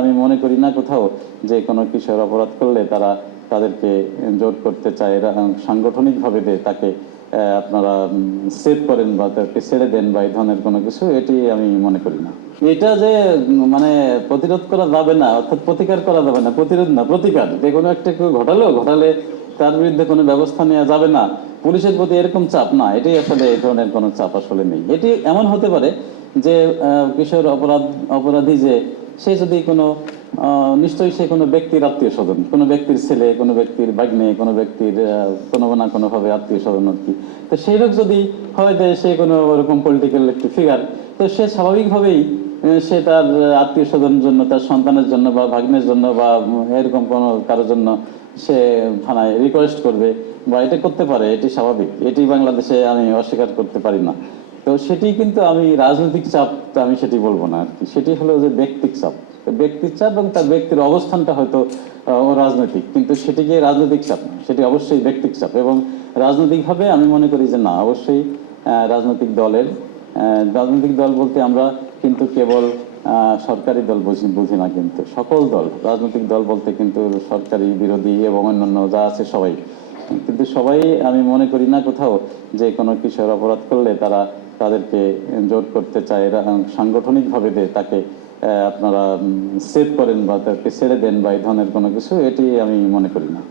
আমি মনে করি না কোথাও যে কোনো কিশোর অপরাধ করলে তারা তাদেরকে জোর করতে চায়। এরা সাংগঠনিকভাবে তাকে আপনারা সেভ করেন বা তাকে ছেড়ে দেন বা এই ধরনের কোনো কিছু, এটি আমি মনে করি না। এটা যে মানে প্রতিরোধ করা যাবে না, অর্থাৎ প্রতিকার করা যাবে না, প্রতিরোধ না, প্রতিকার, যে কোনো একটা কেউ ঘটালো ঘটালে তার বিরুদ্ধে কোনো ব্যবস্থা নেওয়া যাবে না। পুলিশের প্রতি এরকম চাপ না, এটাই আসলে এই ধরনের কোনো চাপ আসলে নেই। এটি এমন হতে পারে যে কিশোর অপরাধ, অপরাধী যে সে যদি কোনো নিশ্চয়ই সে কোনো ব্যক্তির আত্মীয় স্বজন কোনো ব্যক্তির ছেলে, কোনো ব্যক্তির বাগ্নে কোনো ব্যক্তির কোনো না কোনোভাবে আত্মীয় স্বজন আর কি। তো সেই যদি হয় যে সে কোনো ওরকম পলিটিক্যাল একটি ফিগার তো সে স্বাভাবিকভাবেই সে তার আত্মীয় স্বজনের জন্য, তার সন্তানের জন্য বা ভাগ্নের জন্য বা এরকম কোনো কারোর জন্য সে থানায় রিকোয়েস্ট করবে বা এটা করতে পারে, এটি স্বাভাবিক। এটি বাংলাদেশে আমি অস্বীকার করতে পারি না। তো সেটি কিন্তু আমি রাজনৈতিক চাপ আমি সেটি বলব না আর কি সেটি হলো যে ব্যক্তিক চাপ। ব্যক্তির চাপ এবং তার ব্যক্তির অবস্থানটা হয়তো রাজনৈতিক কিন্তু সেটিকে রাজনৈতিক চাপ না। সেটি অবশ্যই ব্যক্তিক চাপ এবং রাজনৈতিকভাবে আমি মনে করি যে না, অবশ্যই রাজনৈতিক দলের রাজনৈতিক দল বলতে আমরা কিন্তু কেবল সরকারি দল বুঝি বুঝি না কিন্তু, সকল দল, রাজনৈতিক দল বলতে কিন্তু সরকারি, বিরোধী এবং অন্যান্য যা আছে সবাই। কিন্তু সবাই আমি মনে করি না কোথাও যে কোনো কিশোর অপরাধ করলে তারা তাদেরকে জোর করতে চায়, এরা সাংগঠনিকভাবে তাকে আপনারা সেভ করেন বা তাকে ছেড়ে দেন বা এই ধরনের কোনো কিছু, এটি আমি মনে করি না।